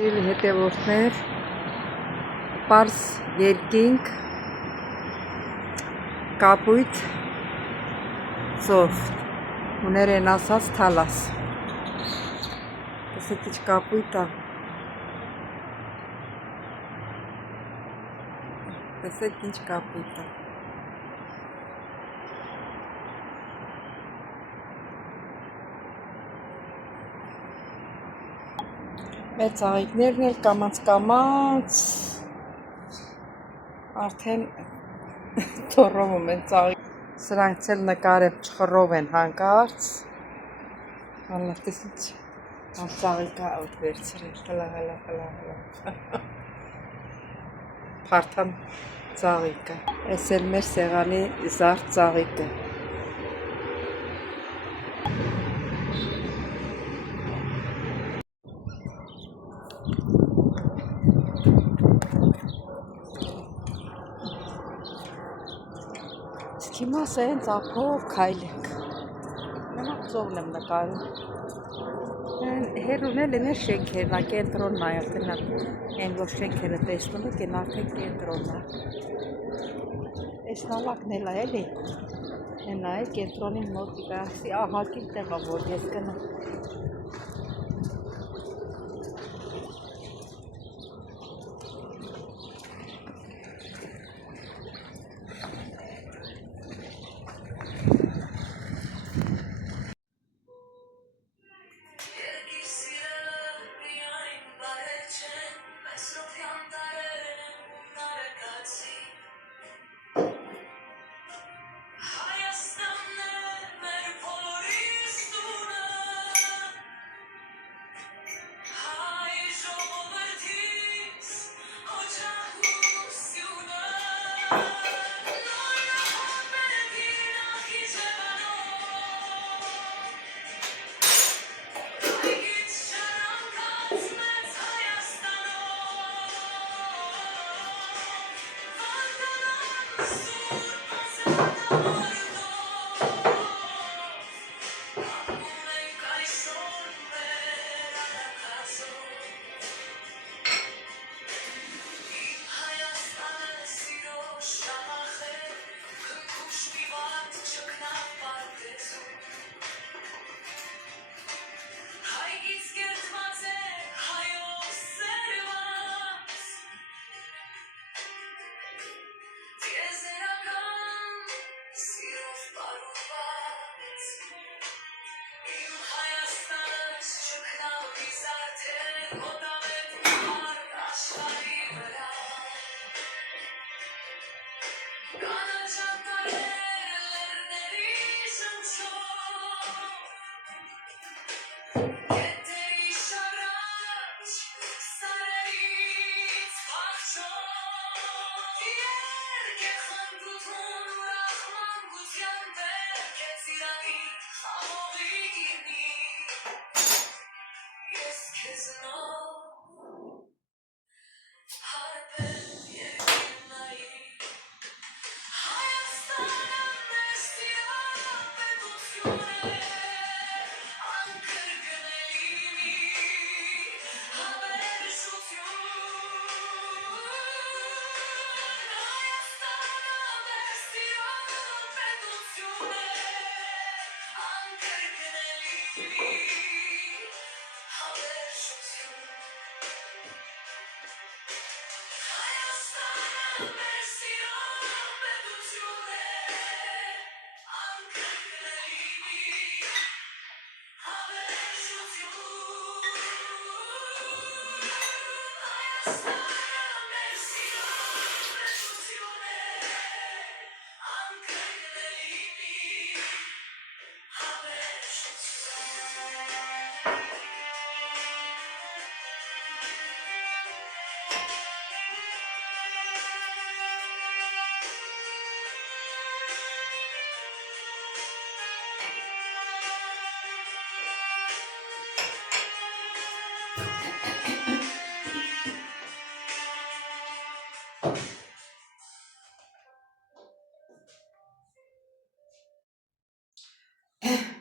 Հետևորդներ, պարզ երկինք, կապույտ ծով, ուներ են ասած թալաս, տեսեք ինչ կապույտ է, տեսեք ինչ կապույտ է, մեր ծաղիկներն էլ կամաց արդեն թորովում են ծաղիկ, սրանք էլ նկարեմ չխռով են հանկարծ, տեսիչ ծաղիկա ոտ վերցրել, հլա, պարդան ծաղիկը, ես էլ մեր սեղանի զարդ ծաղիկը, Հիմա սա հենց ափով քայլենք, մենակ ծովն եմ նկարում, հերուն էլ էներ շենքերն, կենտրոնն է, են որ շենքերը տեսնում եք, են արդեն կենտրոնն է, ես նալակն էլ է էլի, են է կենտրոնին մոտիկ է, ահակին տեղա որ ես կնա,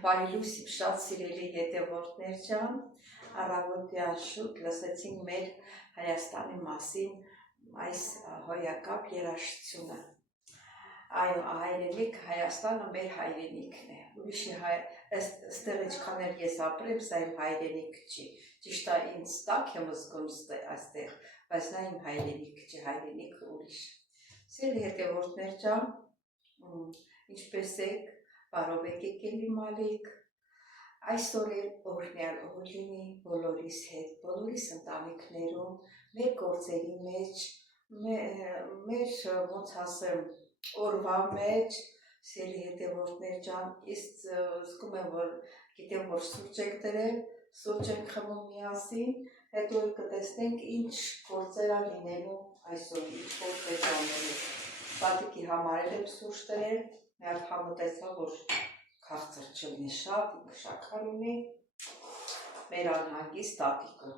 Բարելույս իմ շատ սիրելի հետևորդներ ջան, առավոտյան շուտ լսեցինք մեր Հայաստանի մասին այս հոյակապ երաժշտությունը։ Այո, հայրենիք Հայաստանը մեր հայրենիքն է։ Ուրիշի այստեղ ինչքան էլ ես ապրեմ, սա իմ հայրենիք չի։ Ճիշտ է, ինձ տակ եմ զգում այստեղ, բայց նա իմ հայրենիք չի, հայրենիքը ուրիշ։ Սիրելի հետևորդներ ջան, ինչպես եք, բարով եք եկել իմ ալիք, այսօր էլ օրհնյալ օր լինի բոլորիս հետ, բոլորիս ընտանիքներում, մեր գործերի մեջ, մեր ոնց ասեմ, օրվա մեջ, սիրելի հետևորդներ ջան, իսկ զգում եմ, որ գիտեմ, որ սուրճ եք դրել, սուրճ եք խմում միասին, հետո կտեսնենք ինչ գործեր ա լինելու այսօր, ինչ գործեր անելու։ Պատիկի համար եմ սուրճ դրել, մի հատ համոզեցա, որ քաղցր չլինի շատ, շաքար ունի, մեր անհանգիստ տատիկը,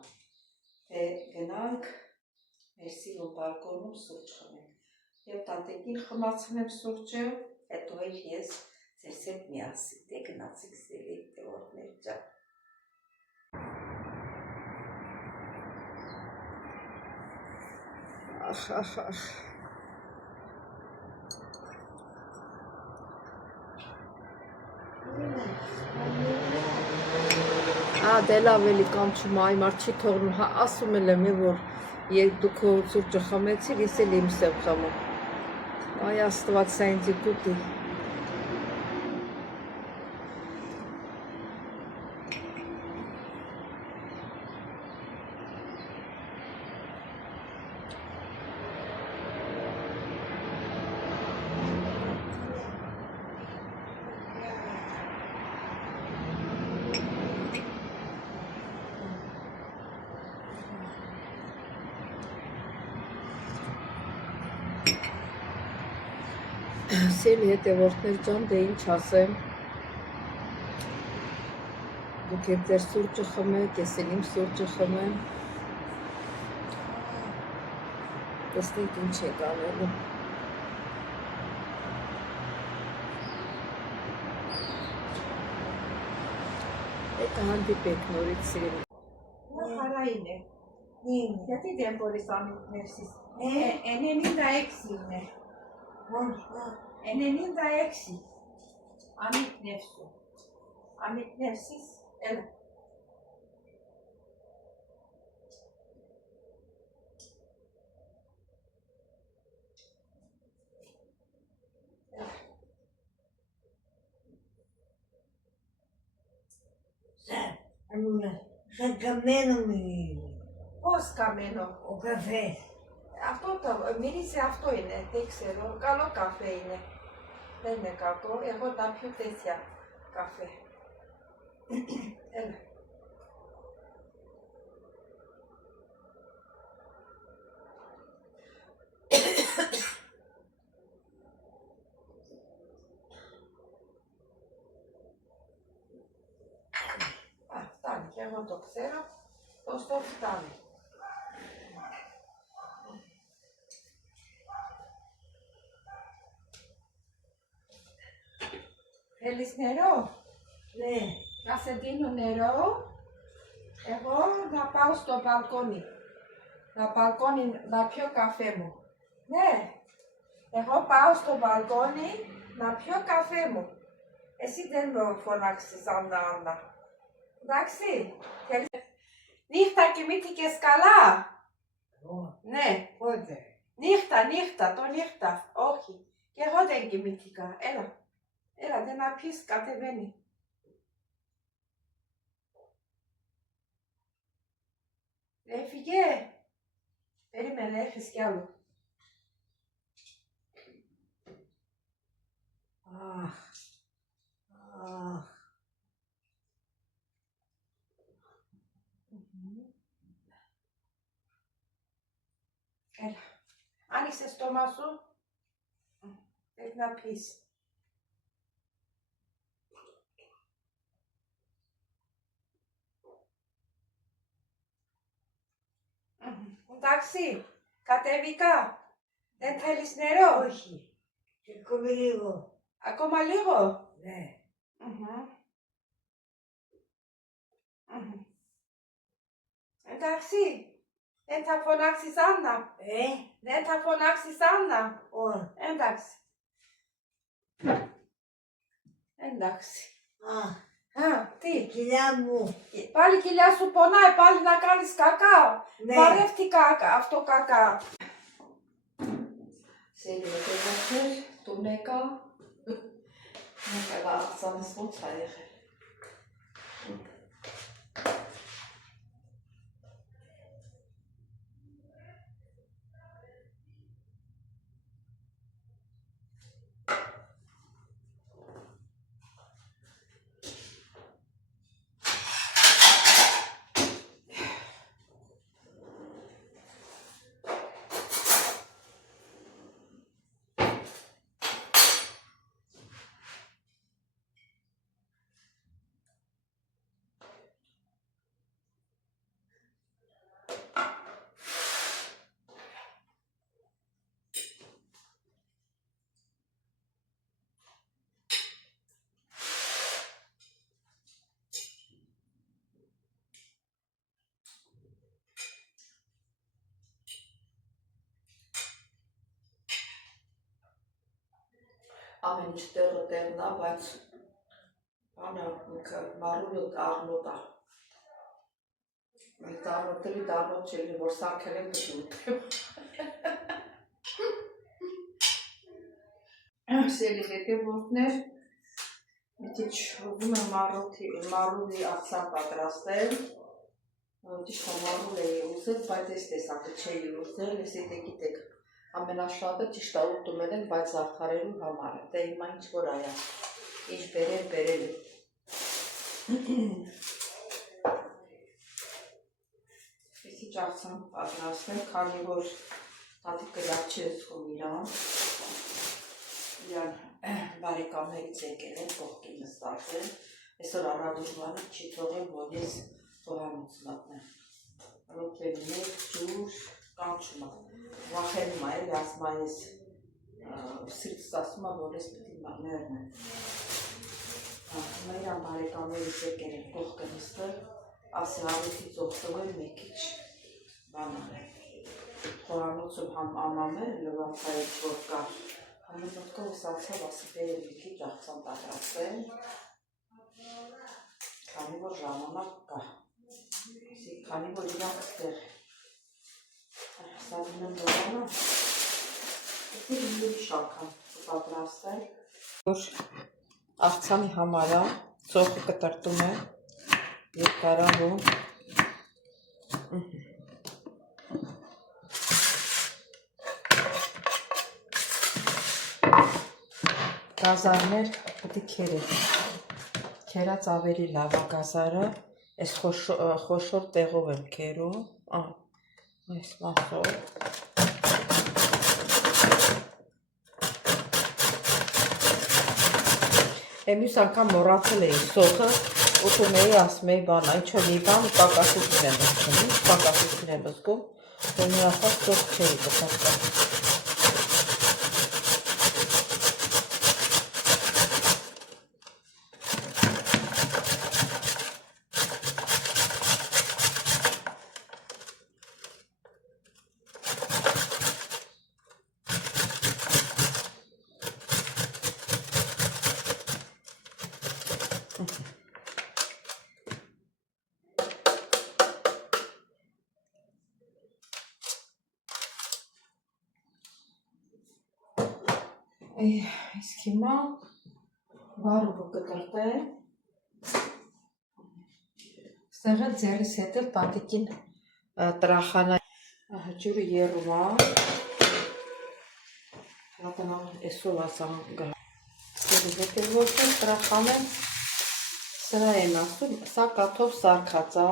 թե գնանք մեր սիրուն բալկոնում սուրճ խմենք։ Եվ տատիկին խմացնեմ սուրճը, հետո էլ ես ձեզ հետ միասին, դե գնացինք սիրելի հետևորդներ ջան։ Դե լավ էլի կանչում, այ մարդ չի թողնում, ասում եմ, որ դուք սուրճը խմեցիք, ես էլ իմս եմ խմում։ Այ Աստված սա ինձ կուտի։ Սիրելի հետևորդներ ջան, դե ինչ ասեմ, դուք եք ձեր սուրճը խմեք, ես էլ իմ սուրճը խմեմ, տեսնենք ինչ եք անելու։ Հետը հանդիպեք նորից սիրելի։ Հարային է, γιατί δεν μπορείς να ανοιχνεύσεις, 96 είναι. 96. Ανοιχνεύσου. Ανοιχνεύσεις, έλα. Σαν καμένο μου είναι. Πώς καμένο? Ο καφές. Αυτό το μύρισε, αυτό είναι, δεν ξέρω, καλό καφέ είναι. Δεν είναι κακό, εγώ τα πιω τέτοια καφέ. Έλα. Φτάνει, και εγώ το ξέρω, τόσο φτάνει. Θέλεις νερό? Ναι. Να σε δίνω νερό, εγώ να πάω στο μπαλκόνι. Να πιω καφέ μου. Ναι, εγώ πάω στο μπαλκόνι να πιω καφέ μου. Εσύ δεν με φωνάξεις Άννα. Εντάξει, νύχτα κοιμήθηκες καλά? Ναι. Πότε? Νύχτα, το νύχτα, όχι. Και εγώ δεν κοιμήθηκα, έλα, δεν να πεις, κατεβαίνει. Έφυγε. Περίμενε, έχεις κι άλλο. Έλα. Άνοιξε στόμα σου. Πρέπει να πεις. Εντάξει, κατέβηκα. Δεν θέλεις νερό? Όχι. Και ακόμη λίγο. Ακόμα λίγο. Ναι. Εντάξει. Δεν θα φωνάξεις Άννα. Δεν θα φωνάξεις Άννα. Όχι. Εντάξει. Εντάξει. Τι. Κοιλιά μου. Πάλι η κοιλιά σου πονάει, πάλι να κάνεις κακά. Ναι. Βαρεύτηκα αυτό κακά. Σελίδες, του νέκα. Καλά, σαν να σπούτς θα είχε. Ամեն ինչ տեղն է, բայց բանը մարուլը դառնոտ է։ Մի դառնոտելի դառնոտ չէ, որ սարքել եմ դու։ Սելի հետևորդներ, մի քիչ ուզում եմ մարուլի աղցան պատրաստել։ Ճիշտ է մարուլ էի ուզել, բայց այս տեսակը չէի ուզել, ես եթե գիտեք ամենաշատը ճիշտ է ուտում են, բայց զարդարելու համար է, դե հիմա ինչ որ այա, ինչ բերել է։ Ես ինչ աղցան պատրաստեմ, քանի որ տատիկը լավ չի զգում իրան բարեկամներից եկել են, կողքի նստած են, այսօր առավոտվանը չի թողել, որ ես խոհանոց մտնեմ։ Ռոպտերներ, ջուր, կանչում է, վախենում է, ասում է ես սիրտս ասում է, որ ես պիտի մերնեմ։ Հիմա իրան բարեկամներից եկել են կողքը նստել, ասի արիթից օգտվել մի քիչ բան անել։ Խոհանոցում համ ամամեր լվացայից որ կար, համ մտքով ես ասավ, ասի բերել մի քիչ աղցան պատրաստել, քանի որ ժամանակ կա։ Քանի որ իրանք ստեղ սազում եմ դողանը, ետեղ իների շարքան պատրաստել, որ աղցանի համարա ծոխը կտրտում է երկարավոր գազարներ պտի քերել, քերած ավելի լավ է գազարը, այս խոշոր տեղով եմ քերում, այս մասով, մյուս անգամ մոռացել էի սոխը, ուտում էի, ասում էի բան, ինչ-որ մի բան պակասություն եմ զգում, որ մի ասած սոխ չէի կտակտա։ Իսկ հիմա վարուվը կտրտել, ստեղ էլ ձեռիս հետ էլ տատիկին տրախանա, ջուրը եռում է, հատանալ էսով ասամ գա, ձեռիս հետ էլ ոչ են տրախանեն, սրա են ասում, սա կաթով սարքած է,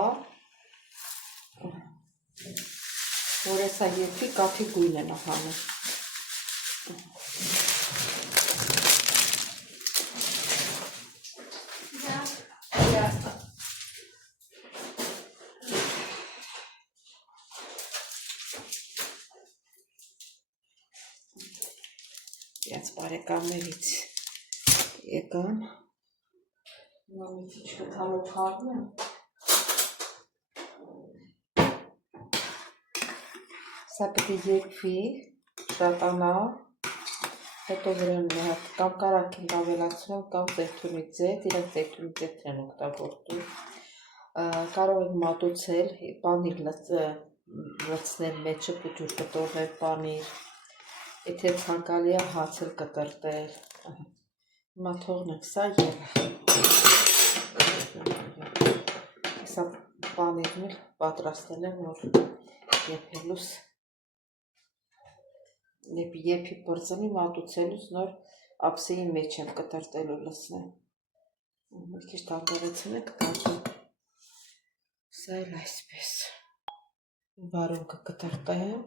որ էսա երկի կաթի գույն են ահանում։ Իրենց բարեկամներից եկան, հիմա մի քիչ կթալով խառնեմ, Սա պետք է երկվի, շատանա, հետո վրան մի հատ կամ կարագին ավելացնում, կամ ձեթունի ձեթ, իրենք ձեթունի ձեթն են օգտագործում։ Կարող եք մատուցել, պանիր լցնել մեջը, պուջուր կտորներ պանիր, եթե ցանկալի է հաց էլ կտրտել։ Հիմա թողնենք սա Սա պանիրն էլ պատրաստել եմ, որ եփելուս եփի բրձնի մատուցելուց նոր ափսեի մեջ եմ կտրտելու լցնեմ։ Մի քիչ տակարեցնենք, սա էլ այսպես վարում կկտրտեմ։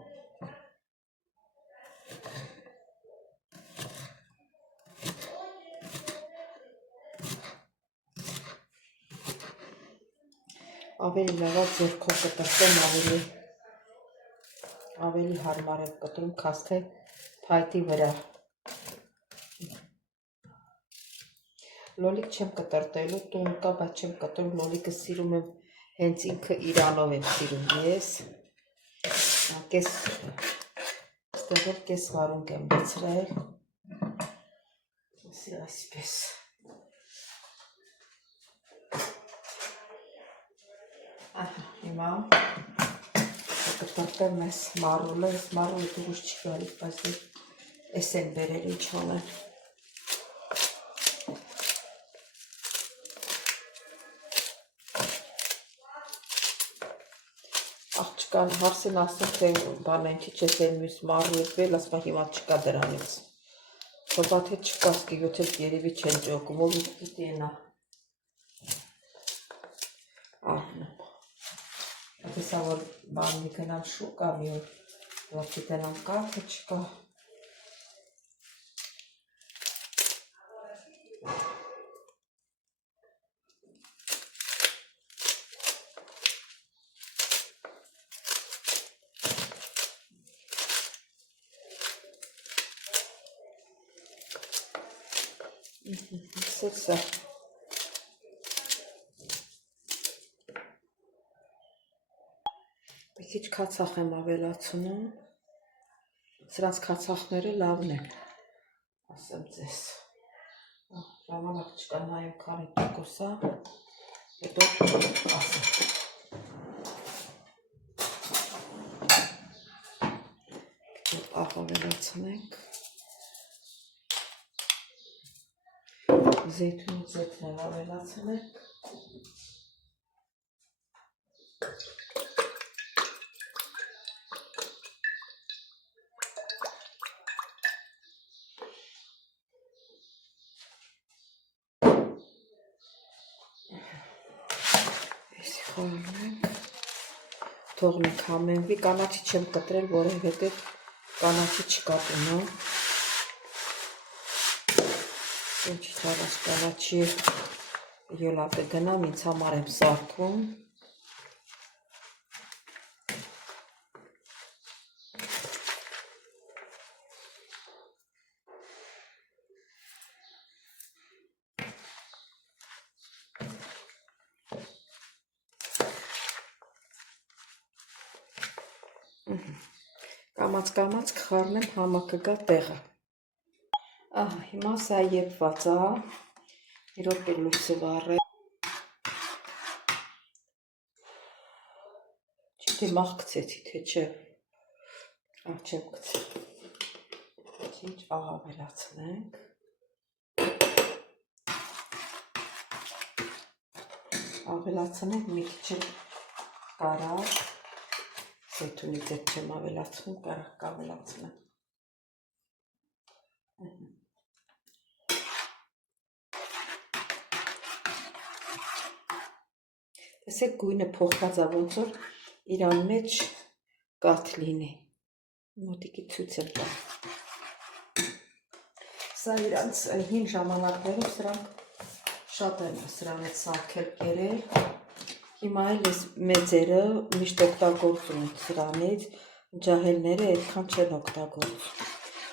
Ավելի լավ է ձեռքով կտրտեմ, ավելի հարմար եմ կտրում, քան թե փայտի վրա։ Լոլիկ չեմ կտրտելու, տուն կա, բայց չեմ կտրում, լոլիկը սիրում եմ, հենց ինքը իրանով եմ սիրում ես։ Ստեղ էլ կես վարունգ եմ լցրել։ Այսպես։ Հիմա կտրտեմ ես մարուլը դուրս չի գալիս, բայց ես եմ բերել ինչ անեն։ Աղջկան հարսեն ասում, թե բան են չի չես եմ մյուս մարուլ բել, ասմա հիմա չկա դրանից։ Հոբատ հետ չկա, սկի յոթել երևի չեն ճոկում, ով պիտի ենա։ Ահնում։ Հեսա որ բան մի գնամ շուկա մի օր, որ գիտենամ կա, թե չկա։ Սա մի քիչ քացախ եմ ավելացնում, սրանց քացախները լավն են, ասեմ ձեզ, ժամանակ չկա նայում քանի տոկոս է, հետո ասեմ, աղ ավելացնենք, զեյթունի ձեթն էլ ավելացնենք, թողնենք համենվի, կանաչի չեմ կտրել, որովհետև կանաչի չկա տունը։ Ինչի չարած կանաչի ելատը գնամ, ինձ համար եմ սարքում։ Կամաց կխառնեմ համը կգա տեղը։ Հիմա սա եփված է, մի րոպե լույսը վառեմ։ Չէ մաղ գցեցի, թե չէ։ Չեմ գցել։ Ինչ աղ ավելացնենք։ Ավելացնենք մի քիչ կարագ։ Զեյթունի ձեթ չեմ ավելացնում, կարագ կավելացնեմ։ Տեսեք գույնը փոխված է, ոնց որ իրան մեջ կաթ լինի։ Մոտիկի ցույց եմ տա։ Սա իրանց հին ժամանակներում սրանք շատ են սրանից սարքել կերել։ Հիմա էլ ես մեծերը միշտ օգտագործում են սրանից, ջահելները այդքան չեն օգտագործում։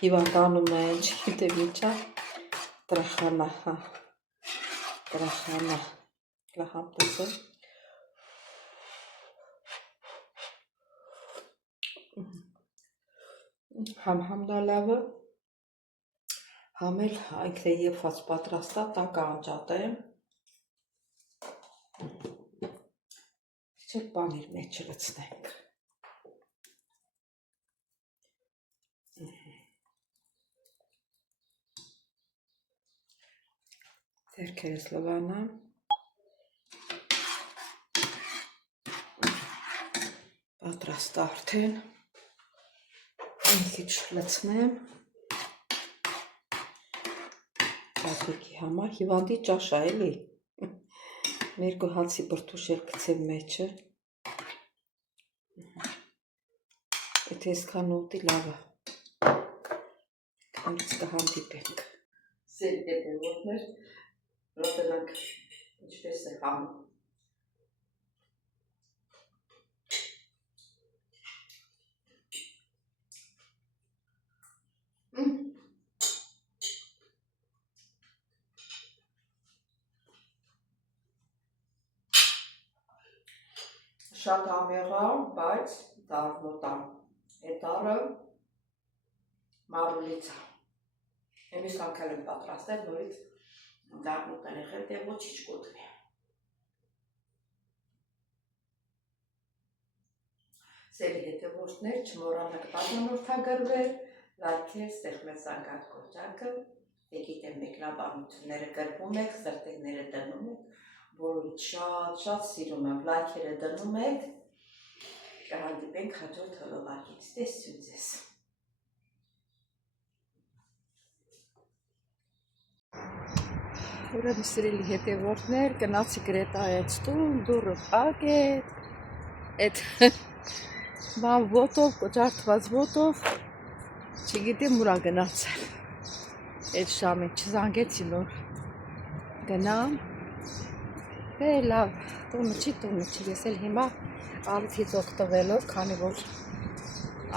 Հիվանդանում են, չգիտեմ ինչա, տրախանա, տրախանա, լահամ տեսել։ Համ համնալավը, համ էլ ինքն է եփված պատրաստա, տակը անջատեմ։ Չէ, բան իր մեջ լցնենք։ Ձեռքերս լվանամ։ Պատրաստ արդեն։ Մի քիչ լցնեմ։ Տատիկի համար հիվանդի ճաշա էլի։ Երկու հացի բրդուշ էլ գցեմ մեջը։ Եթե այսքան ուտի լավ է։ Քանից կհանդիպենք։ Սեր հետևորդներ, լոտնանք ինչպես է հանում։ Շատ ամեղա, բայց դառնոտան։ Այդ առը մարուլից է։ Εμείς անգամ եմ պատրաստել նորից դառնոտան եղել, դե ոչինչ կոտնի։ Սերի հետևորդներ, չմոռանաք բաժանորդագրվել, լայքեր, ստեղծել զանգակ կոճակը, եկեք մեկնաբանությունները գրվում եք, սրտիկները դնում եք, որոնց շատ սիրում եմ, լայքերը դնում եք, կհանդիպենք հաջորդ հոլովակից, տեսություն ձեզ։ Ուրեմն սիրելի հետևորդներ, գնացի Գրետայից տուն, դուռը փակ է, այդ բան ոտով, կոճարդված ոտով, չգիտեմ ուրա գնացել, այդ ժամին չզանգեցի նոր գնամ, դե լավ, տունը չի, ես էլ հիմա ալիքից օգտվելով, քանի որ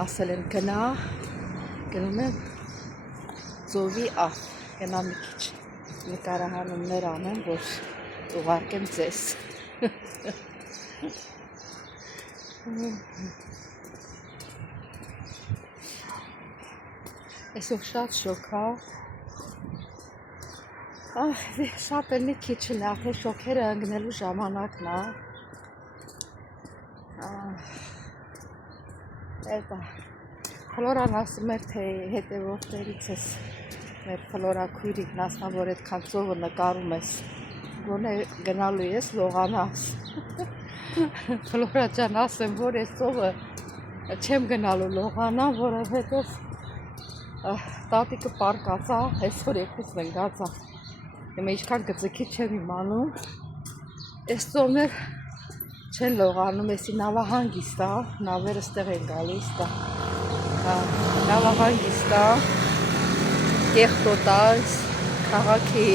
ասել են գնա, գնում եմ ծովի ափ, գնամ մի քիչ նկարահանումներ անեմ, որ ուղարկեմ ձեզ։ Այսօր շատ շոք է, շատ էլ մի քիչ էլ արդեն շոքերը ընկնելու ժամանակն է։ Ֆլորան ասում էր, թե հետևորդներից ես մեր Ֆլորա քույրիկն ասում, որ այդքան ծովը նկարում ես, գոնե գնալու ես լողանաս։ Ֆլորա ջան, ասեմ, որ այս ծովը չեմ գնալու լողանա, որովհետև տատիկը պարկած է, այսօր երկուսն են գացա։ Հիմա ինչքան գծքի չեմ իմանում, այս ծովներ չեն լողանում, էսի նավահանգիստ է, նավերը ստեղ են գալիս, նավահանգիստ է, կեղտոտ է, քաղաքի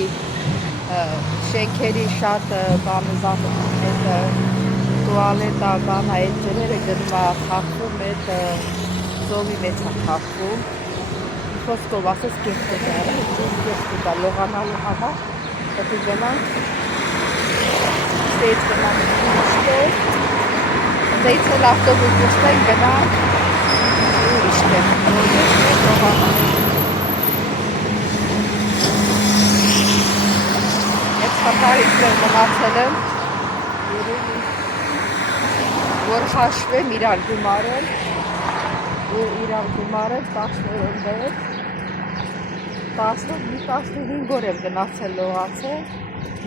շենքերի շատ բանուզան տուալետ է, բան այդ ջրերը գնում է թափվում, այդ ծովի մեջ է թափվում, խոսքով ասես կեղտոտ է, լողանալու համար, հետո գնանք, Ստեյց գնանք ուրիշտեղ, ստեյց էլ ավտոբուս գստենք գնանք ուրիշտեղ, որպես մեր լողանանք։ Այդ խատարիքներ մնացել եմ, որ հաշվեմ իրար գումարել, 15 օր եմ գնացել լողացել,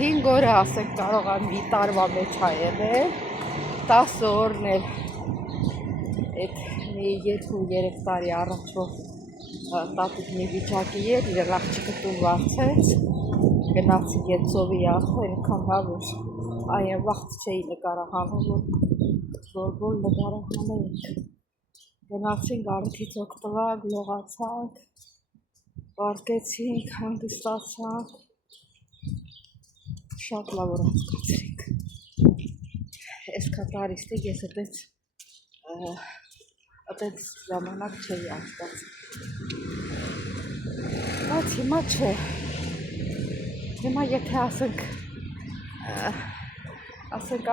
5 օրը ասենք կարող եմ մի տարվա մեջ է եղել, 10 օրն էլ այդ մի 2-3 տարի առաջ որ տատիկ մի վիճակի էր, իր աղջիկը տուն վարձեց, գնացի Եծովի ախը, այնքան հա որ այն վաղտ չէի նկարահանում, որ նկարահանեինք, գնացինք առիթից օգտվանք, լողացանք, պարկեցինք, հանգստացանք, շատ լավ որ հասկացրինք։ Այս կատարիստը ես այդպես ժամանակ չէի անցկացրել։ Բայց հիմա չէ։ Հիմա եթե ասենք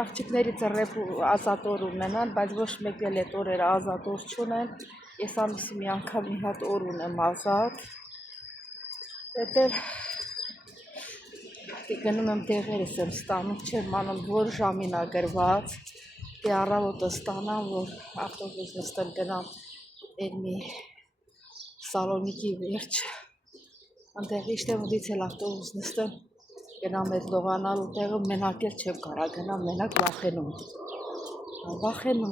աղջիկներից ռեփ ազատ օր ունենան, բայց ոչ մեկ էլ այդ օրերը ազատ օր չունեն, Ես ամիսի մի անգամ մի հատ օր ունեմ ազատ։ Դեռ գնում եմ տեղերս եմ ստանում, չեմ անում, որ ժամին ա գրված, դե առավոտը ստանամ, որ ավտոբուս նստեմ գնամ այդ մի Սալոնիկի վերջ, այնտեղ իշտեմ ուդից էլ ավտոբուս նստեմ, գնամ այդ լողանալու տեղը, մենակ էլ չեմ կարա գնամ, մենակ վախենում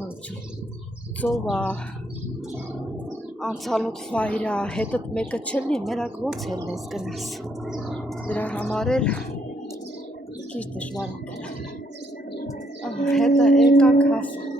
եմ, ծովա, անցալոտ վայրա, հետըտ մեկը չլնի, մենակ ոնց էլ ես գնաս, դրա համար էլ քիչ դժվար է գնալ, հետը եկանք հասա,